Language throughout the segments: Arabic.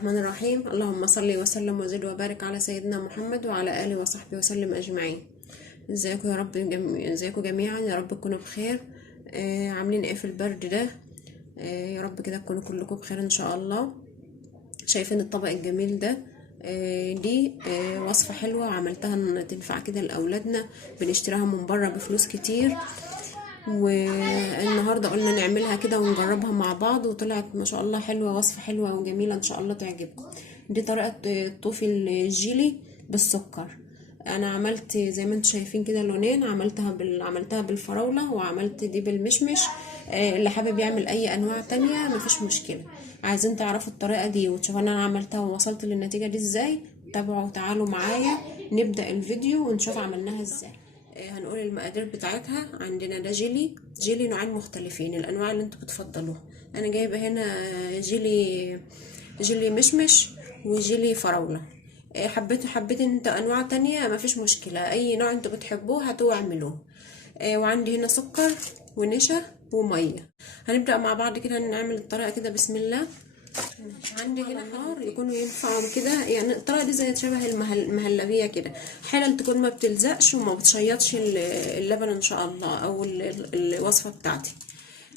الرحمن الرحيم. اللهم صل وسلم وزد وبارك على سيدنا محمد وعلى آله وصحبه وسلم أجمعين. ازيكم يا رب ازيكم جميعا، يا رب تكونوا بخير. عاملين ايه في البرد ده؟ يا رب كده تكونوا كلكم بخير ان شاء الله. شايفين الطبق الجميل ده؟ دي وصفة حلوة وعملتها تنفع كده لأولادنا، بنشتريها من بره بفلوس كتير، والنهاردة قلنا نعملها كده ونجربها مع بعض، وطلعت ما شاء الله حلوة، وصفة حلوة وجميلة ان شاء الله تعجبكم. دي طريقة الطوفي الجيلي بالسكر. انا عملت زي ما انتم شايفين كده لونين، عملتها بالفراولة، وعملت دي بالمشمش. اللي حابب يعمل اي انواع تانية مفيش مشكلة. عايزين تعرفوا الطريقة دي وتشوفوا انا عملتها ووصلت للنتيجة دي ازاي؟ تابعوا وتعالوا معايا نبدأ الفيديو ونشوف عملناها ازاي. هنقول المقادير بتاعتها. عندنا ده جيلي نوعين مختلفين، الانواع اللي انتوا بتفضلوها. انا جايبه هنا جيلي مشمش وجيلي فراوله. حبيت انت انواع تانية مفيش مشكله، اي نوع انتوا بتحبوه هاتوه اعملوه. وعندي هنا سكر ونشا وميه. هنبدا مع بعض كده نعمل الطريقه كده. بسم الله. عندي هنا نار يكونوا ينفعوا كده، يعني الطريقه دي زي شبه المهلبيه كده، حلل تكون ما بتلزقش وما بتشيطش اللبن ان شاء الله، او الوصفه بتاعتي.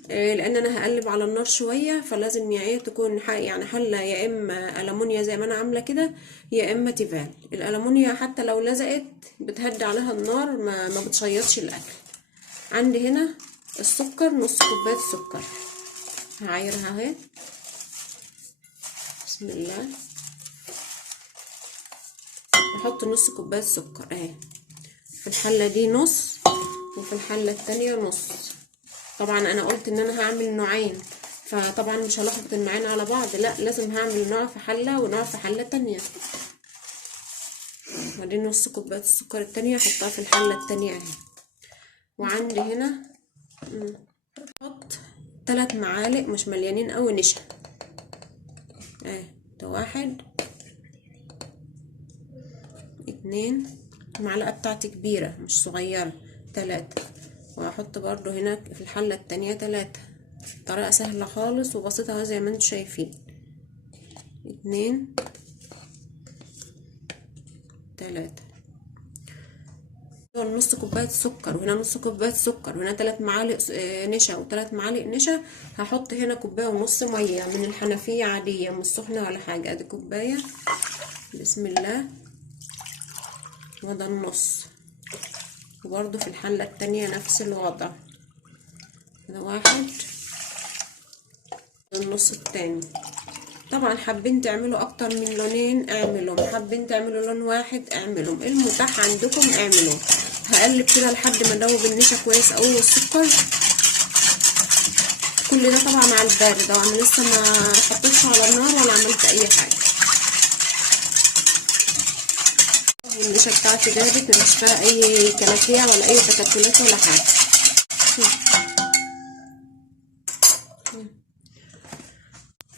لان انا هقلب على النار شويه، فلازم يعني تكون يعني حله يا اما المونيا زي ما انا عامله كده، يا اما تيفال. الالمونيا حتى لو لزقت بتهدي عليها النار، ما بتشيطش الاكل. عندي هنا السكر، نص كوبايه سكر هعايرها اهي. بسم الله. نحط نص كوبايه سكر اهي، في الحله دي نص وفي الحله التانية نص. طبعا انا قلت ان انا هعمل نوعين، فطبعا مش هلخبط النوعين على بعض، لا لازم هعمل نوع في حله ونوع في حله تانية. وبعدين نص كوبايه السكر التانية احطها في الحله التانية اهي. وعندي هنا احط 3 معالق مش مليانين قوي نشا اهي. ده 1 2 المعلقه بتاعتي كبيره مش صغيره، 3. وهحط برضو هنا في الحله التانية 3. طريقه سهله خالص وبسيطه زي ما انتم شايفين. 2 3. نص كوبايه سكر، وهنا نص كوبايه سكر، وهنا 3 معالق نشا و3 معالق نشا. هحط هنا كوبايه ونص ميه من الحنفيه عاديه مش سخنه ولا حاجه. ادي كوبايه. بسم الله. وده النص. وبرده في الحله التانية نفس الوضع. ده 1. النص التاني. طبعا حابين تعملوا اكتر من لونين اعملوا، حابين تعملوا لون واحد اعملوا، المتاح عندكم اعملوا. هقلب كده لحد ما ادوب النشا كويس قوي والسكر. كل ده طبعا على البارد، انا لسه ما حطيتش على النار ولا عملت اي حاجه. النشا بتاعتي دابت، مش فيها اي كلاكيع ولا اي تكتلات ولا حاجه.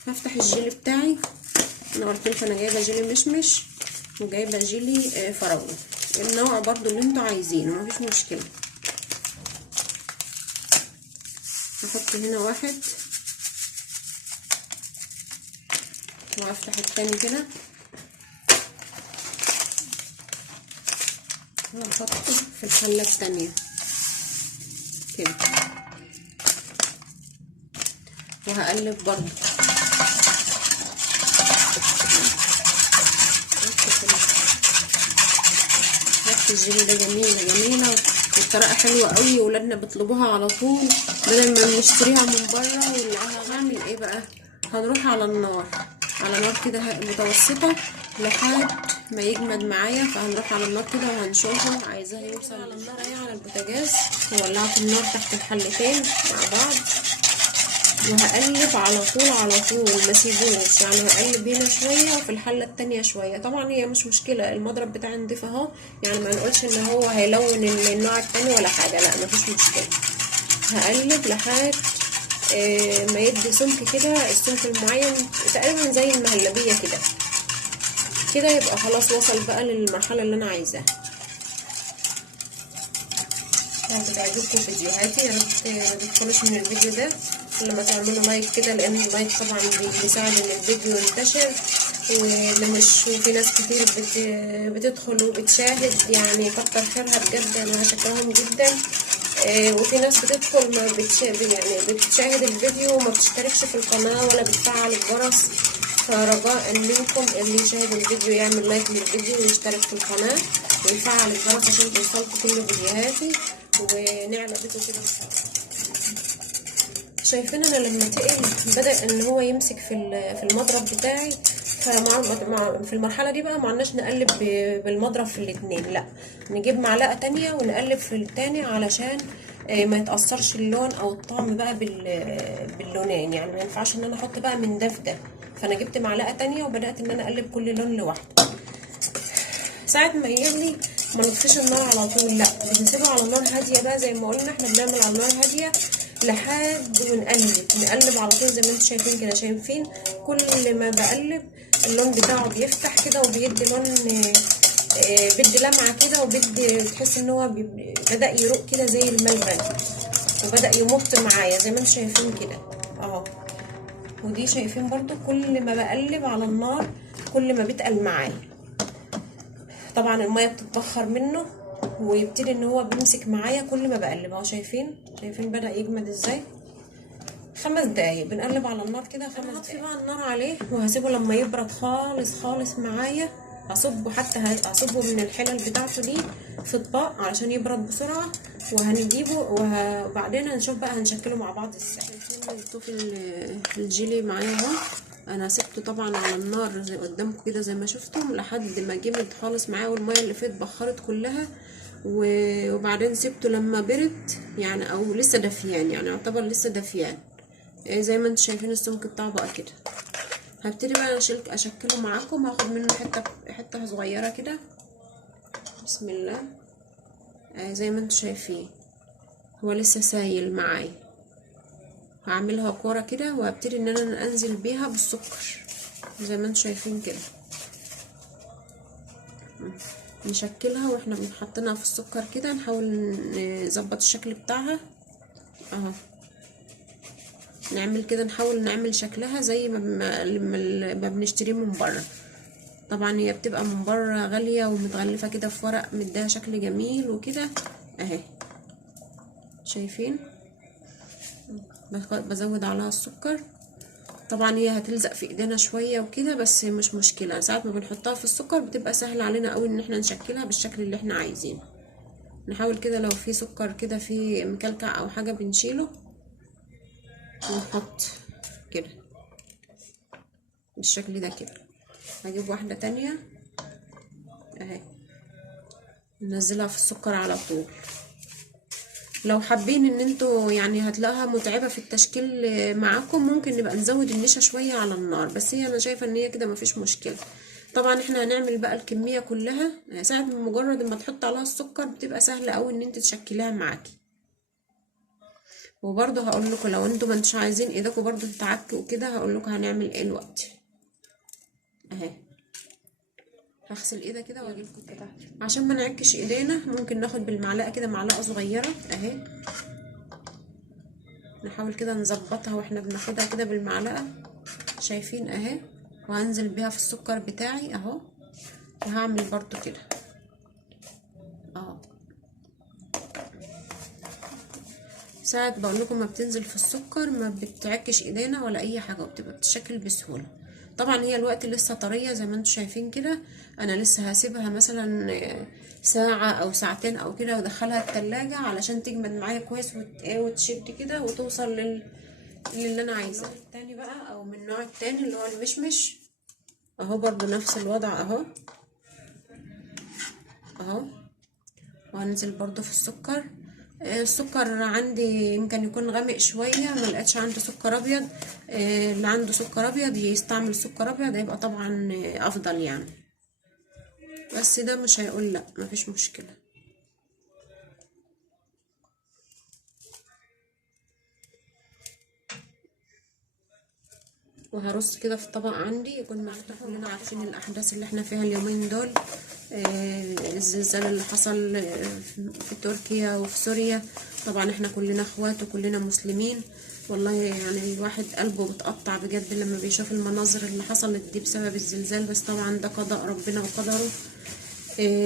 هفتح الجيلي بتاعي. انا قلت لكم انا جايبه جيلي مشمش وجايبه جيلي فراوله، النوع برضو اللي انتوا عايزينه مفيش مشكله. هحط هنا 1 وافتح التاني كده وهحطه في الحله التانية كده، وهقلب برضو. الجيلي ده جميله والطريقه حلوه قوي، ولادنا بيطلبوها على طول بدل ما بنشتريها من بره. واللي هنعمل ايه بقى؟ هنروح على النار، على نار كده متوسطه لحد ما يجمد معايا. فهنروح على النار كده وهنشوفه. عايزاه يوصل على النار اهي على البوتاجاز، وولعت النار تحت الحلتين مع بعض، وهقلب على طول ما سيبوش، يعني هقلب هنا شويه وفي الحله التانية شويه. طبعا هي مش مشكله، المضرب بتاعي نضيف اهو، يعني ما نقولش ان هو هيلون النوع التاني ولا حاجه، لا مفيش مشكله. هقلب لحد ما يدي سمك كده، السمك المعين تقريبا زي المهلبيه كده كده، يبقى خلاص وصل بقى للمرحله اللي انا عايزاها. لو بتعجبكم فيديوهاتي يا ريت ما تدخلوش من الفيديو ده لما تعملوا لايك كده، لان اللايك طبعا بيساعد ان الفيديو ينتشر ومش في ناس كتير بتدخل وبتشاهد، يعني كتر خيرها بجد، انا بشكرهم جدا. وفي ناس بتدخل ما يعني بتشاهد الفيديو وما بتشتركش في القناة ولا بتفعل الجرس. فرجاء منكم اللي يشاهد الفيديو يعمل لايك للفيديو ويشترك في القناة ويفعل الجرس عشان توصلكوا كل فيديوهاتي ونعلى بيكم كده. شايفين انا لما تقل بدأ ان هو يمسك في المضرب بتاعي. في المرحله دي بقى معناش نقلب بالمضرب في الاتنين، لا نجيب معلقه تانية ونقلب في التاني علشان ما يتأثرش اللون او الطعم بقى باللونين. يعني ما ينفعش ان انا احط بقى من ده في ده، فانا جبت معلقه تانية وبدأت ان انا اقلب كل لون لوحده. ساعة ما يغلي ما نطفيش النار على طول، لا بنسيبه على نار هاديه بقى زي ما قلنا احنا بنعمل على نار هاديه لحد ونقلب على طول زي ما انتم شايفين كده. شايفين كل ما بقلب اللون بتاعه بيفتح كده وبيدي لون، بيدي لمعه كده، وبيدي تحس ان هو بدأ يروق كده زي الملبن وبدأ يمط معايا زي ما انتم شايفين كده اهو. ودي شايفين برضو كل ما بقلب على النار كل ما بيتقل معايا. طبعا الميه بتتبخر منه ويبتدي ان هو بيمسك معايا كل ما بقلب اهو. شايفين بدأ يجمد ازاي. 5 دقايق بنقلب على النار كده. 5 دقايق. هطفي بقى النار عليه وهسيبه لما يبرد خالص خالص معايا. هصبه حتى هصبه من الحلل بتاعته دي في اطباق علشان يبرد بسرعه، وهنجيبه وبعدين هنشوف بقى هنشكله مع بعض ازاي. شايفين الطوف الجيلي معايا اهو. انا سبته طبعا على النار زي قدامكم كده زي ما شفتم لحد ما جمد خالص معايا والميه اللي فيه اتبخرت كلها، وبعدين سبته لما برد يعني او لسه دافيان، يعني يعتبر لسه دافيان زي ما انتم شايفين السمك بتاعه بقى كده. هبتدي بقى اشكله معاكم. هاخد منه حته صغيره كده بسم الله. زي ما انتم شايفين هو لسه سايل معايا. هعملها كوره كده وهبتدي ان انا انزل بيها بالسكر زي ما انتم شايفين كده. نشكلها واحنا بنحطها في السكر كده، نحاول نظبط الشكل بتاعها اهو. نعمل كده نحاول نعمل شكلها زي ما بنشتريه من بره. طبعا هي بتبقى من بره غاليه ومتغلفه كده في ورق مديها شكل جميل وكده اهي. شايفين بزود عليها السكر. طبعا هي هتلزق في ايدينا شويه وكده بس مش مشكله، ساعه ما بنحطها في السكر بتبقى سهل علينا قوي ان احنا نشكلها بالشكل اللي احنا عايزينه. نحاول كده لو في سكر كده في مكلكع او حاجه بنشيله ونحط كده بالشكل ده كده. هجيب واحده تانية اهي ننزلها في السكر على طول. لو حابين ان انتوا يعني هتلاقوها متعبه في التشكيل معاكم ممكن نبقى نزود النشا شويه على النار، بس هي انا شايفه ان هي كده مفيش مشكله. طبعا احنا هنعمل بقى الكميه كلها ساعه مجرد ما تحط عليها السكر بتبقى سهله قوي ان انت تشكليها معاكي. وبرضه هقول لكم لو انتوا ما انتوش عايزين ايدكم برضه تتعك وكده هقول لكم هنعمل ايه دلوقتي اهي. هغسل ايدي كده واجيلكم تحت عشان ما نعكش ايدينا. ممكن ناخد بالمعلقه كده معلقه صغيره اهي، نحاول كده نظبطها واحنا بناخدها كده بالمعلقه. شايفين اهي. وهنزل بيها في السكر بتاعي اهو، وهعمل برضو كده اهو. ساعة بقول لكم ما بتنزل في السكر ما بتعكش ايدينا ولا اي حاجه وبتبقى بتتشكل بسهوله. طبعا هي الوقت لسه طريه زي ما انتم شايفين كده. انا لسه هسيبها مثلا ساعه او ساعتين او كده وادخلها التلاجة علشان تجمد معايا كويس وتشد كده وتوصل اللي انا عايزاه. التاني بقى او من النوع التاني اللي هو المشمش اهو برضو نفس الوضع اهو اهو. وهنزل برضو في السكر. السكر عندي يمكن يكون غامق شويه، ما لقيتش عندي سكر ابيض. اللي عنده سكر ابيض يستعمل سكر ابيض هيبقى طبعا افضل يعني، بس ده مش هيقول لا مفيش مشكله. وهرص كده في طبق عندي يكون مفتوح. كلنا عارفين الاحداث اللي احنا فيها اليومين دول، الزلزال اللي حصل في تركيا وفي سوريا. طبعا احنا كلنا اخوات وكلنا مسلمين، والله يعني الواحد قلبه بتقطع بجد لما بيشوف المناظر اللي حصلت دي بسبب الزلزال، بس طبعا ده قضاء ربنا وقدره.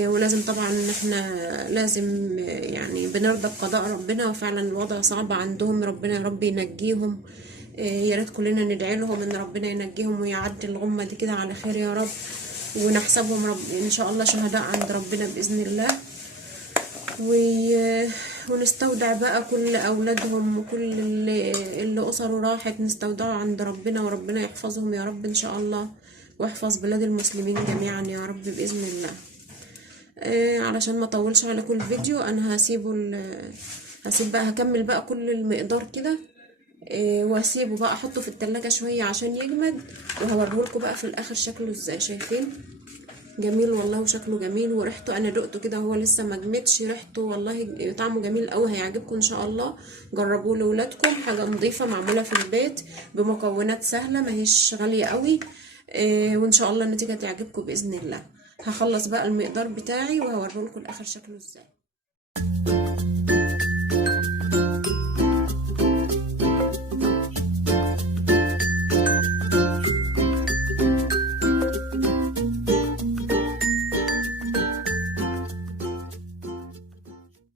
ولازم طبعا ان احنا لازم يعني بنرضى بقضاء ربنا، وفعلا الوضع صعب عندهم، ربنا يا رب ينجيهم. يا ريت كلنا ندعي لهم ان ربنا ينجيهم ويعدي الغمة دي كده على خير يا رب، ونحسبهم ان شاء الله شهداء عند ربنا باذن الله. ونستودع بقى كل اولادهم وكل اللي اسره راحت، نستودعه عند ربنا، وربنا يحفظهم يا رب ان شاء الله، ويحفظ بلاد المسلمين جميعا يا رب باذن الله. علشان ما اطولش عليكم الفيديو، انا هسيب بقى، هكمل بقى كل المقدار كده، واسيبه بقى احطه في التلاجة شوية عشان يجمد، وهوريهولكوا بقى في الاخر شكله ازاي. شايفين جميل والله، وشكله جميل، وريحته انا دقته كده هو لسه ما جمدش، ريحته والله طعمه جميل قوي، هيعجبكم ان شاء الله. جربوه لاولادكم، حاجه نظيفه معموله في البيت بمكونات سهله، ماهيش غاليه قوي. وان شاء الله النتيجه تعجبكم باذن الله. هخلص بقى المقدار بتاعي وهوريلكم الاخر شكله ازاي.